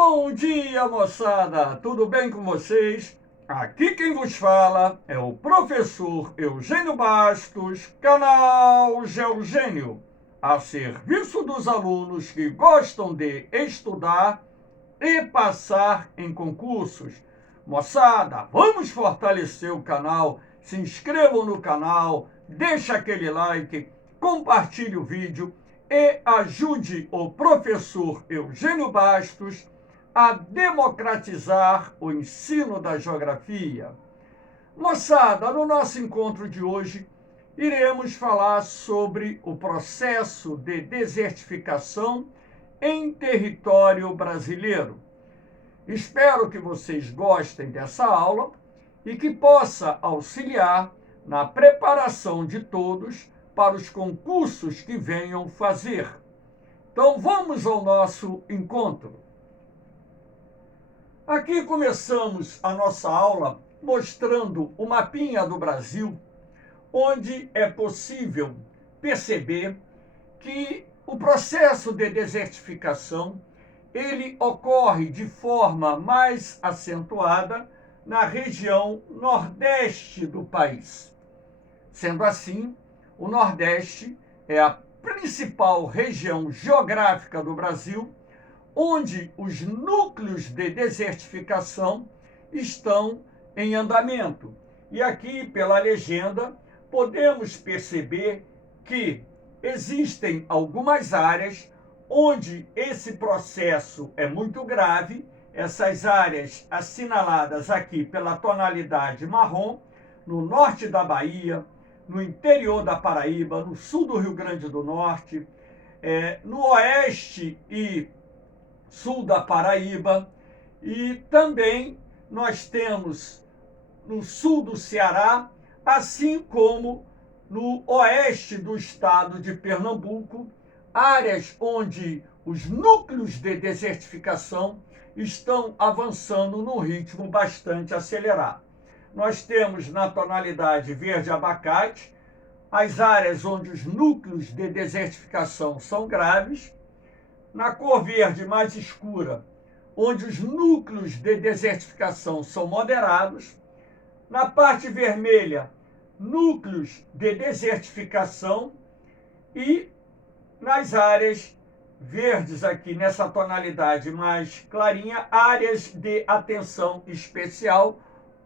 Bom dia, moçada! Tudo bem com vocês? Aqui quem vos fala é o professor Eugênio Bastos, canal Geugênio, a serviço dos alunos que gostam de estudar e passar em concursos. Moçada, vamos fortalecer o canal, se inscrevam no canal, deixa aquele like, compartilhe o vídeo e ajude o professor Eugênio Bastos a democratizar o ensino da geografia. Moçada, no nosso encontro de hoje, iremos falar sobre o processo de desertificação em território brasileiro. Espero que vocês gostem dessa aula e que possa auxiliar na preparação de todos para os concursos que venham fazer. Então vamos ao nosso encontro. Aqui começamos a nossa aula mostrando o mapinha do Brasil, onde é possível perceber que o processo de desertificação ele ocorre de forma mais acentuada na região nordeste do país. Sendo assim, o Nordeste é a principal região geográfica do Brasil, onde os núcleos de desertificação estão em andamento. E aqui, pela legenda, podemos perceber que existem algumas áreas onde esse processo é muito grave. Essas áreas assinaladas aqui pela tonalidade marrom, no norte da Bahia, no interior da Paraíba, no sul do Rio Grande do Norte, no oeste e sul da Paraíba, e também nós temos no sul do Ceará, assim como no oeste do estado de Pernambuco, áreas onde os núcleos de desertificação estão avançando num ritmo bastante acelerado. Nós temos na tonalidade verde abacate as áreas onde os núcleos de desertificação são graves, na cor verde mais escura, onde os núcleos de desertificação são moderados, na parte vermelha, núcleos de desertificação, e nas áreas verdes aqui, nessa tonalidade mais clarinha, áreas de atenção especial,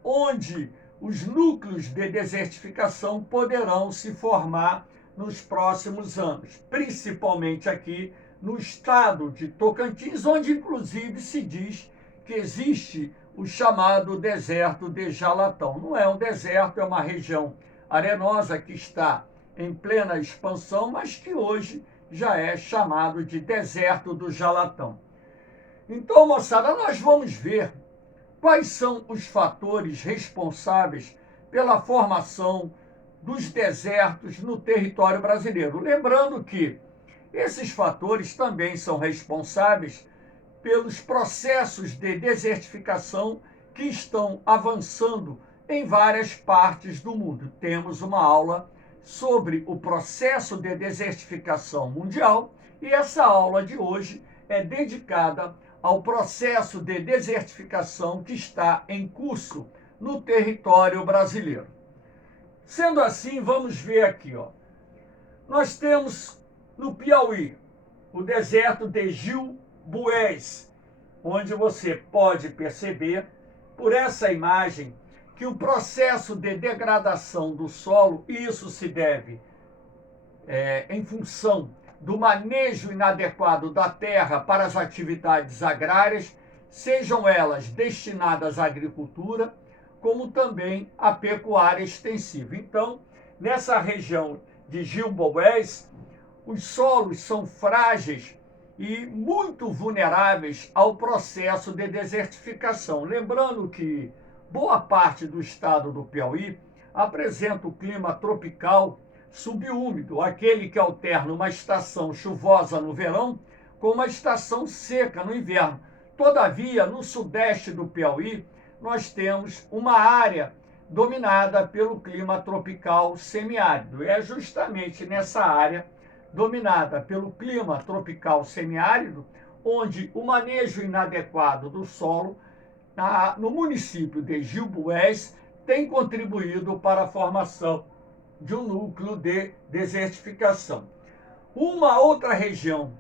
onde os núcleos de desertificação poderão se formar nos próximos anos, principalmente aqui no estado de Tocantins, onde inclusive se diz que existe o chamado deserto de Jalatão. Não é um deserto, é uma região arenosa que está em plena expansão, mas que hoje já é chamado de deserto do Jalatão. Então, moçada, nós vamos ver quais são os fatores responsáveis pela formação dos desertos no território brasileiro. Lembrando que esses fatores também são responsáveis pelos processos de desertificação que estão avançando em várias partes do mundo. Temos uma aula sobre o processo de desertificação mundial e essa aula de hoje é dedicada ao processo de desertificação que está em curso no território brasileiro. Sendo assim, vamos ver aqui, ó. Nós temos no Piauí o deserto de Gil-Bués, onde você pode perceber por essa imagem que o processo de degradação do solo, isso se deve em função do manejo inadequado da terra para as atividades agrárias, sejam elas destinadas à agricultura, como também à pecuária extensiva. Então, nessa região de Gil-Bués, os solos são frágeis e muito vulneráveis ao processo de desertificação. Lembrando que boa parte do estado do Piauí apresenta o clima tropical subúmido, aquele que alterna uma estação chuvosa no verão com uma estação seca no inverno. Todavia, no sudeste do Piauí, nós temos uma área dominada pelo clima tropical semiárido. É justamente nessa área dominada pelo clima tropical semiárido onde o manejo inadequado do solo no município de Gilboés tem contribuído para a formação de um núcleo de desertificação. Uma outra região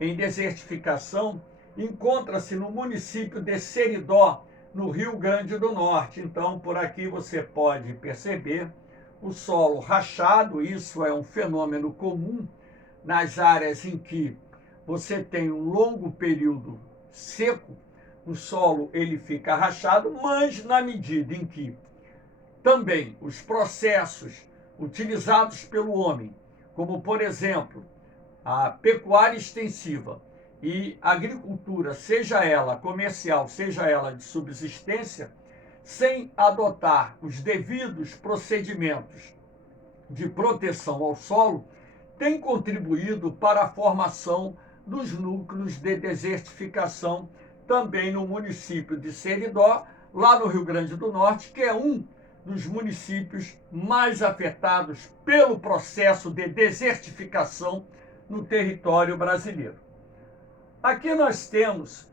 em desertificação encontra-se no município de Seridó, no Rio Grande do Norte. Então, por aqui você pode perceber o solo rachado. Isso é um fenômeno comum nas áreas em que você tem um longo período seco. O solo ele fica rachado, mas na medida em que também os processos utilizados pelo homem, como por exemplo a pecuária extensiva e a agricultura, seja ela comercial, seja ela de subsistência, sem adotar os devidos procedimentos de proteção ao solo, tem contribuído para a formação dos núcleos de desertificação também no município de Seridó, lá no Rio Grande do Norte, que é um dos municípios mais afetados pelo processo de desertificação no território brasileiro. Aqui nós temos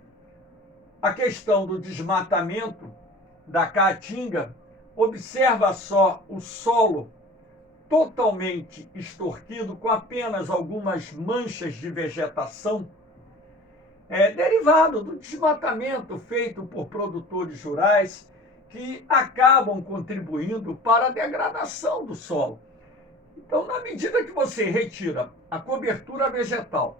a questão do desmatamento da Caatinga. Observa só o solo totalmente extorquido, com apenas algumas manchas de vegetação, derivado do desmatamento feito por produtores rurais que acabam contribuindo para a degradação do solo. Então, na medida que você retira a cobertura vegetal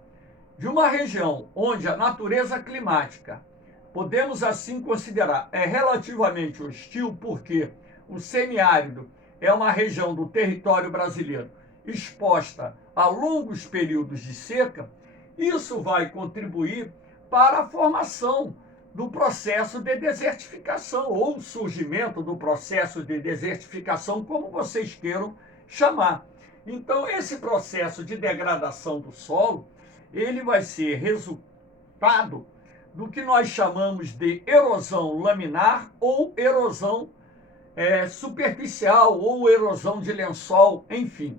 de uma região onde a natureza climática, podemos assim considerar, é relativamente hostil, porque o semiárido é uma região do território brasileiro exposta a longos períodos de seca, isso vai contribuir para a formação do processo de desertificação, ou surgimento do processo de desertificação, como vocês queiram chamar. Então, esse processo de degradação do solo, ele vai ser resultado do que nós chamamos de erosão laminar ou erosão superficial ou erosão de lençol, enfim.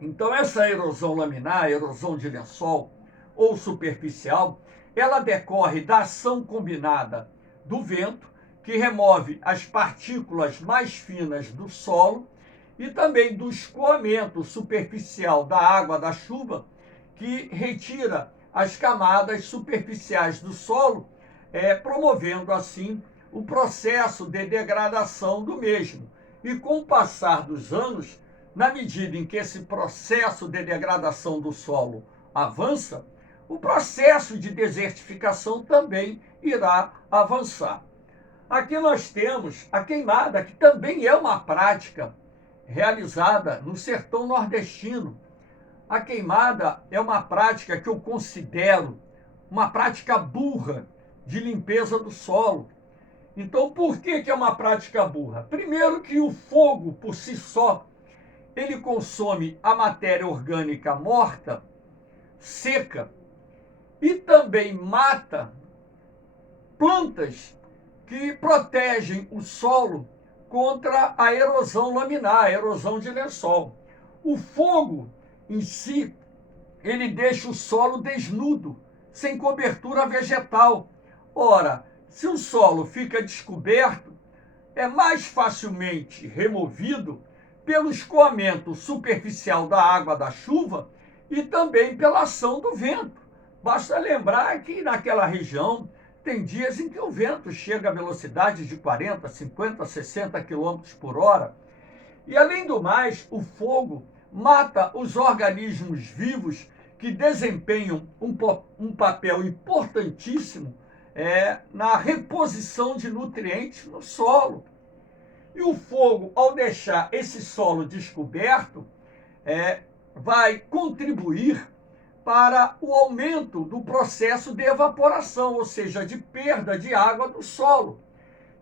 Então, essa erosão laminar, erosão de lençol ou superficial, ela decorre da ação combinada do vento, que remove as partículas mais finas do solo, e também do escoamento superficial da água da chuva, que retira as camadas superficiais do solo, promovendo assim o processo de degradação do mesmo. E com o passar dos anos, na medida em que esse processo de degradação do solo avança, o processo de desertificação também irá avançar. Aqui nós temos a queimada, que também é uma prática realizada no sertão nordestino. A queimada é uma prática que eu considero uma prática burra de limpeza do solo. Então, por que é uma prática burra? Primeiro que o fogo, por si só, ele consome a matéria orgânica morta, seca, e também mata plantas que protegem o solo contra a erosão laminar, a erosão de lençol. O fogo em si, ele deixa o solo desnudo, sem cobertura vegetal. Ora, se o solo fica descoberto, é mais facilmente removido pelo escoamento superficial da água da chuva e também pela ação do vento. Basta lembrar que naquela região tem dias em que o vento chega a velocidades de 40, 50, 60 km por hora. E além do mais, o fogo mata os organismos vivos que desempenham um papel importantíssimo na reposição de nutrientes no solo. E o fogo, ao deixar esse solo descoberto, vai contribuir para o aumento do processo de evaporação, ou seja, de perda de água do solo.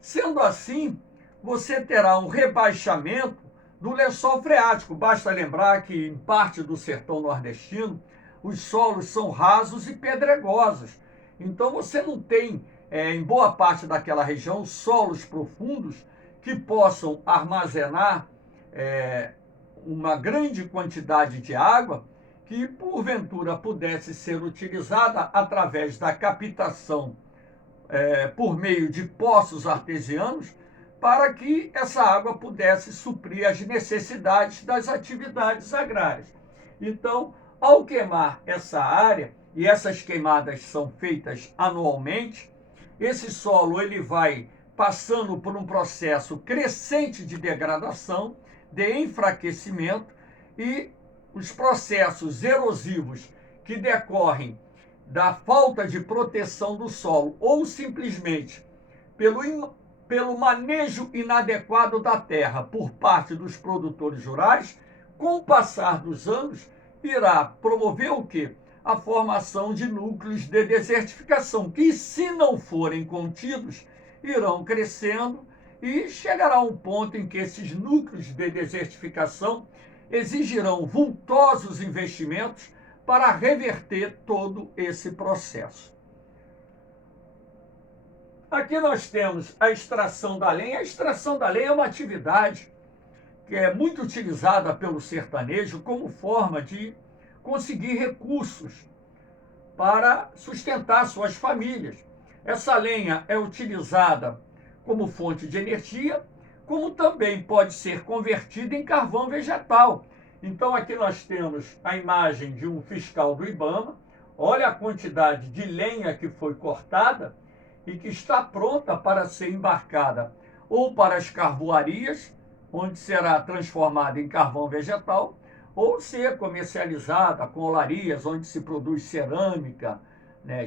Sendo assim, você terá um rebaixamento do lençol freático. Basta lembrar que em parte do sertão nordestino, os solos são rasos e pedregosos. Então você não tem, em boa parte daquela região, solos profundos que possam armazenar uma grande quantidade de água que porventura pudesse ser utilizada através da captação por meio de poços artesianos, para que essa água pudesse suprir as necessidades das atividades agrárias. Então, ao queimar essa área, e essas queimadas são feitas anualmente, esse solo ele vai passando por um processo crescente de degradação, de enfraquecimento, e os processos erosivos que decorrem da falta de proteção do solo ou simplesmente pelo manejo inadequado da terra por parte dos produtores rurais, com o passar dos anos, irá promover o quê? A formação de núcleos de desertificação, que, se não forem contidos, irão crescendo e chegará um ponto em que esses núcleos de desertificação exigirão vultosos investimentos para reverter todo esse processo. Aqui nós temos a extração da lenha. A extração da lenha é uma atividade que é muito utilizada pelo sertanejo como forma de conseguir recursos para sustentar suas famílias. Essa lenha é utilizada como fonte de energia, como também pode ser convertida em carvão vegetal. Então aqui nós temos a imagem de um fiscal do IBAMA. Olha a quantidade de lenha que foi cortada e que está pronta para ser embarcada ou para as carvoarias, onde será transformada em carvão vegetal, ou ser comercializada com olarias, onde se produz cerâmica,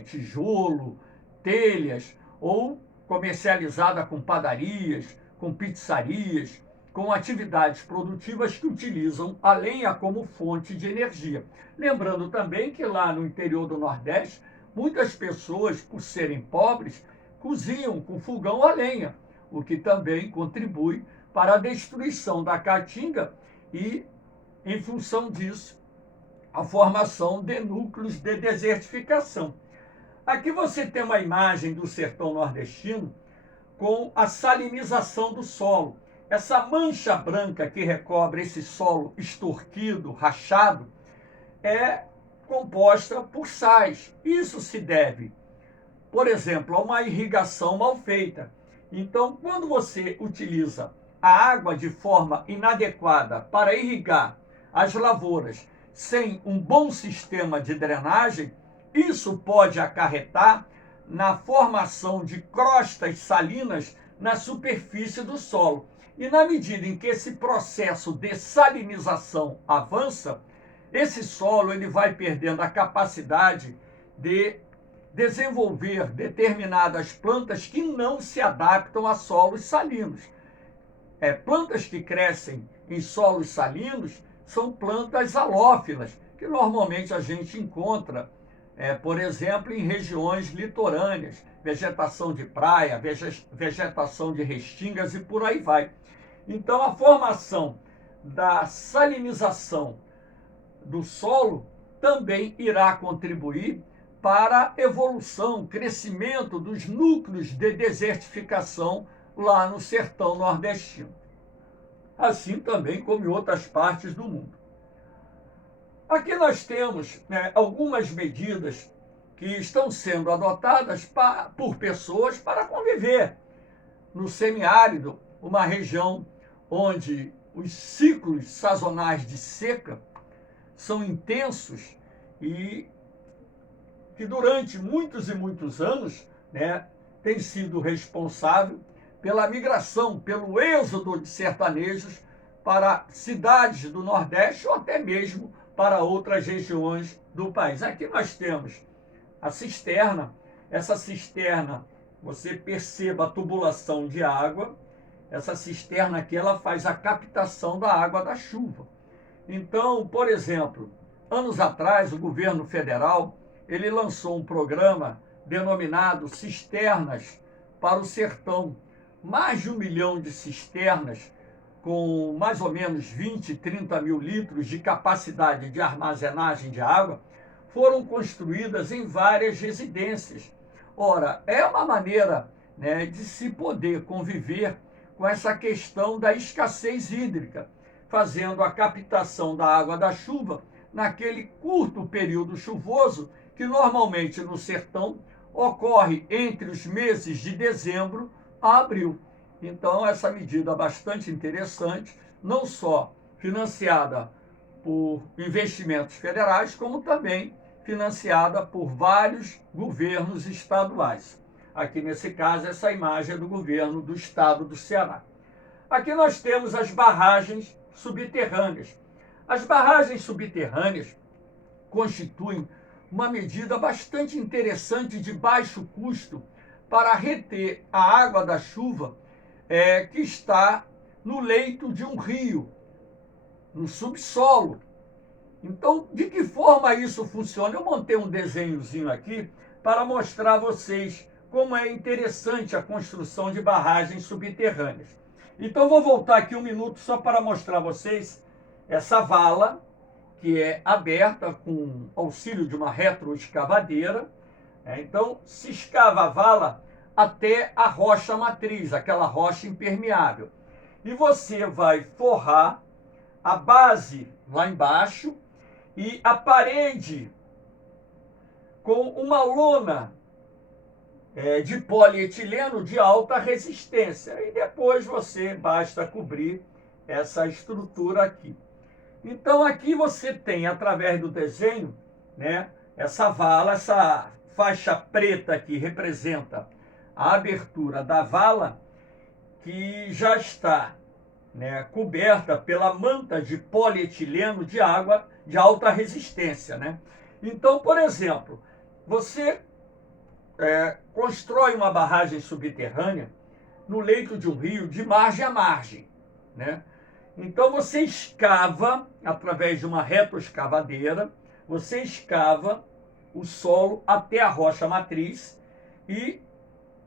tijolo, telhas, ou comercializada com padarias, com pizzarias, com atividades produtivas que utilizam a lenha como fonte de energia. Lembrando também que lá no interior do Nordeste, muitas pessoas, por serem pobres, cozinham com fogão a lenha, o que também contribui para a destruição da caatinga e, em função disso, a formação de núcleos de desertificação. Aqui você tem uma imagem do sertão nordestino com a salinização do solo. Essa mancha branca que recobre esse solo extorquido, rachado, é composta por sais. Isso se deve, por exemplo, a uma irrigação mal feita. Então, quando você utiliza a água de forma inadequada para irrigar as lavouras sem um bom sistema de drenagem, isso pode acarretar na formação de crostas salinas na superfície do solo. E na medida em que esse processo de salinização avança, esse solo ele vai perdendo a capacidade de desenvolver determinadas plantas que não se adaptam a solos salinos. Plantas que crescem em solos salinos são plantas halófilas, que normalmente a gente encontra, por exemplo, em regiões litorâneas, vegetação de praia, vegetação de restingas e por aí vai. Então, a formação da salinização do solo também irá contribuir para a evolução, crescimento dos núcleos de desertificação lá no sertão nordestino. Assim também como em outras partes do mundo. Aqui nós temos algumas medidas que estão sendo adotadas por pessoas para conviver no semiárido, uma região onde os ciclos sazonais de seca são intensos e que durante muitos e muitos anos tem sido responsável pela migração, pelo êxodo de sertanejos para cidades do Nordeste ou até mesmo para outras regiões do país. Aqui nós temos a cisterna. Essa cisterna, você perceba a tubulação de água. Essa cisterna aqui, ela faz a captação da água da chuva. Então, por exemplo, anos atrás, o governo federal, ele lançou um programa denominado Cisternas para o Sertão. Mais de 1 milhão de cisternas, com mais ou menos 20, 30 mil litros de capacidade de armazenagem de água, foram construídas em várias residências. Ora, é uma maneira de se poder conviver com essa questão da escassez hídrica, fazendo a captação da água da chuva naquele curto período chuvoso que normalmente no sertão ocorre entre os meses de dezembro a abril. Então, essa medida é bastante interessante, não só financiada por investimentos federais, como também financiada por vários governos estaduais. Aqui, nesse caso, essa imagem é do governo do estado do Ceará. Aqui nós temos as barragens subterrâneas. As barragens subterrâneas constituem uma medida bastante interessante de baixo custo para reter a água da chuva que está no leito de um rio, no subsolo. Então, de que forma isso funciona? Eu montei um desenhozinho aqui para mostrar a vocês como é interessante a construção de barragens subterrâneas. Então, vou voltar aqui um minuto só para mostrar a vocês essa vala, que é aberta com auxílio de uma retroescavadeira. Então, se escava a vala até a rocha matriz, aquela rocha impermeável. E você vai forrar a base lá embaixo e a parede com uma lona de polietileno de alta resistência. E depois você basta cobrir essa estrutura aqui. Então aqui você tem, através do desenho, essa vala, essa faixa preta aqui representa a abertura da vala, que já está coberta pela manta de polietileno de água de alta resistência. Então, por exemplo, você constrói uma barragem subterrânea no leito de um rio de margem a margem. Então, você escava, através de uma retroescavadeira, você escava o solo até a rocha matriz e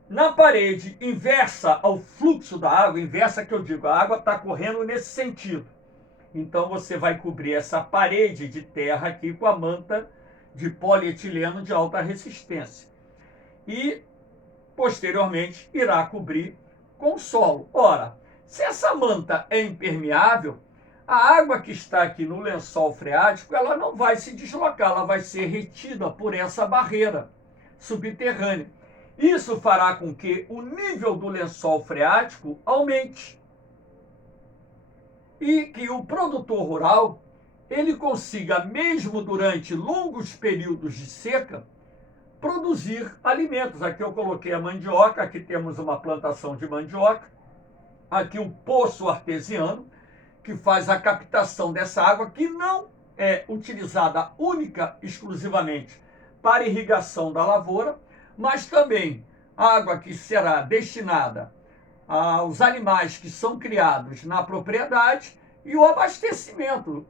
na parede inversa ao fluxo da água, inversa que eu digo, a água está correndo nesse sentido. Então, você vai cobrir essa parede de terra aqui com a manta de polietileno de alta resistência. E, posteriormente, irá cobrir com solo. Ora, se essa manta é impermeável, a água que está aqui no lençol freático, ela não vai se deslocar, ela vai ser retida por essa barreira subterrânea. Isso fará com que o nível do lençol freático aumente e que o produtor rural ele consiga, mesmo durante longos períodos de seca, produzir alimentos. Aqui eu coloquei a mandioca, aqui temos uma plantação de mandioca, aqui um poço artesiano que faz a captação dessa água, que não é utilizada única, exclusivamente para irrigação da lavoura, mas também água que será destinada aos animais que são criados na propriedade e o abastecimento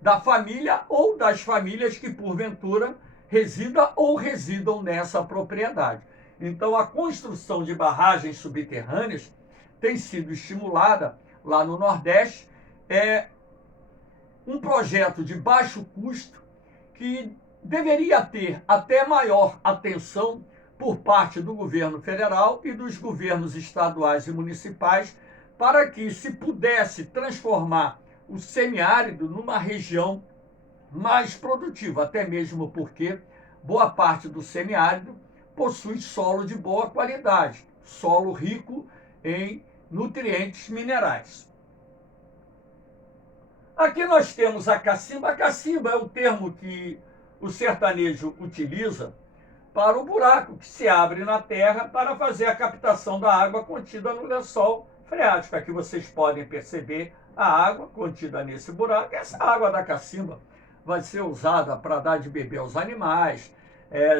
da família ou das famílias que, porventura, residam nessa propriedade. Então, a construção de barragens subterrâneas tem sido estimulada lá no Nordeste. É um projeto de baixo custo que deveria ter até maior atenção por parte do governo federal e dos governos estaduais e municipais, para que se pudesse transformar o semiárido numa região mais produtiva, até mesmo porque boa parte do semiárido possui solo de boa qualidade, solo rico em nutrientes minerais. Aqui nós temos a cacimba. A cacimba é o termo que o sertanejo utiliza para o buraco que se abre na terra para fazer a captação da água contida no lençol freático. Aqui vocês podem perceber a água contida nesse buraco. Essa água da cacimba vai ser usada para dar de beber aos animais.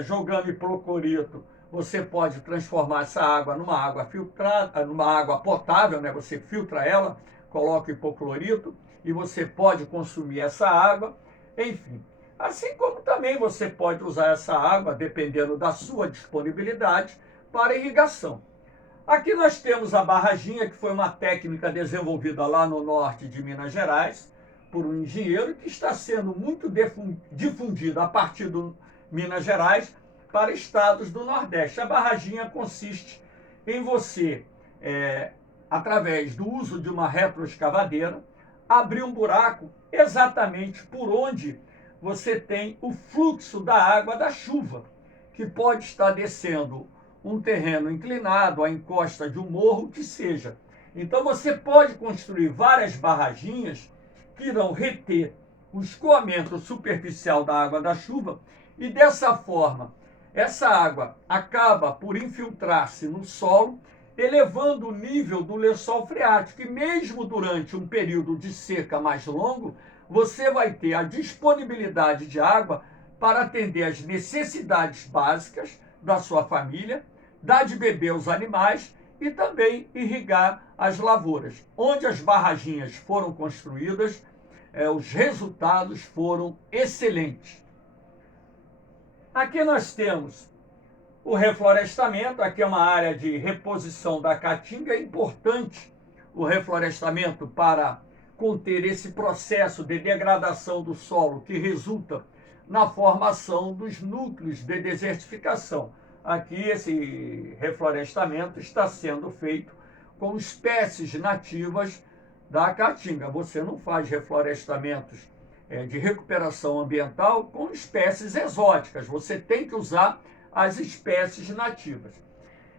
Jogando hipoclorito, você pode transformar essa água numa água filtrada, numa água potável, Você filtra ela, coloca hipoclorito e você pode consumir essa água. Enfim, assim como também você pode usar essa água, dependendo da sua disponibilidade, para irrigação. Aqui nós temos a barraginha, que foi uma técnica desenvolvida lá no norte de Minas Gerais, por um engenheiro, que está sendo muito difundida a partir do Minas Gerais para estados do Nordeste. A barraginha consiste em você, através do uso de uma retroescavadeira, abrir um buraco exatamente por onde você tem o fluxo da água da chuva, que pode estar descendo um terreno inclinado, a encosta de um morro, que seja. Então você pode construir várias barraginhas que irão reter o escoamento superficial da água da chuva e dessa forma essa água acaba por infiltrar-se no solo, elevando o nível do lençol freático. E mesmo durante um período de seca mais longo, você vai ter a disponibilidade de água para atender às necessidades básicas da sua família, dar de beber aos animais e também irrigar as lavouras. Onde as barraginhas foram construídas, os resultados foram excelentes. Aqui nós temos o reflorestamento, aqui é uma área de reposição da caatinga. É importante o reflorestamento para conter esse processo de degradação do solo que resulta na formação dos núcleos de desertificação. Aqui esse reflorestamento está sendo feito com espécies nativas da caatinga. Você não faz reflorestamentos de recuperação ambiental com espécies exóticas. Você tem que usar as espécies nativas.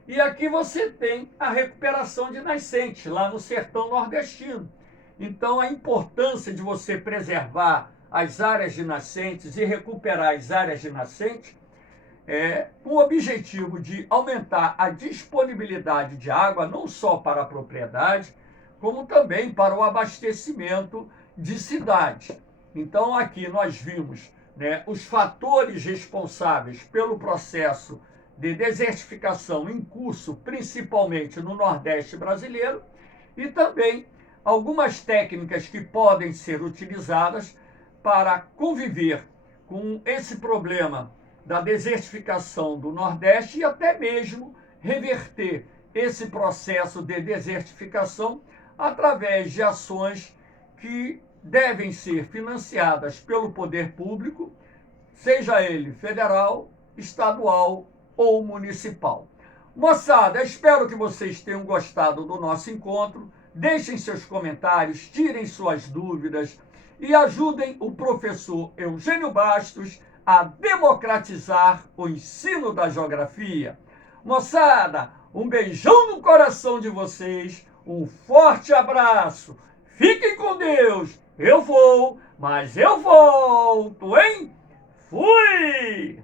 E aqui você tem a recuperação de nascentes, lá no sertão nordestino. Então, a importância de você preservar as áreas de nascentes e recuperar as áreas de nascentes com o objetivo de aumentar a disponibilidade de água, não só para a propriedade, como também para o abastecimento de cidades. Então, aqui nós vimos os fatores responsáveis pelo processo de desertificação em curso, principalmente no Nordeste brasileiro, e também algumas técnicas que podem ser utilizadas para conviver com esse problema da desertificação do Nordeste e até mesmo reverter esse processo de desertificação através de ações que devem ser financiadas pelo poder público, seja ele federal, estadual ou municipal. Moçada, espero que vocês tenham gostado do nosso encontro. Deixem seus comentários, tirem suas dúvidas e ajudem o professor Eugênio Bastos a democratizar o ensino da geografia. Moçada, um beijão no coração de vocês, um forte abraço. Fiquem com Deus. Eu vou, mas eu volto, hein? Fui!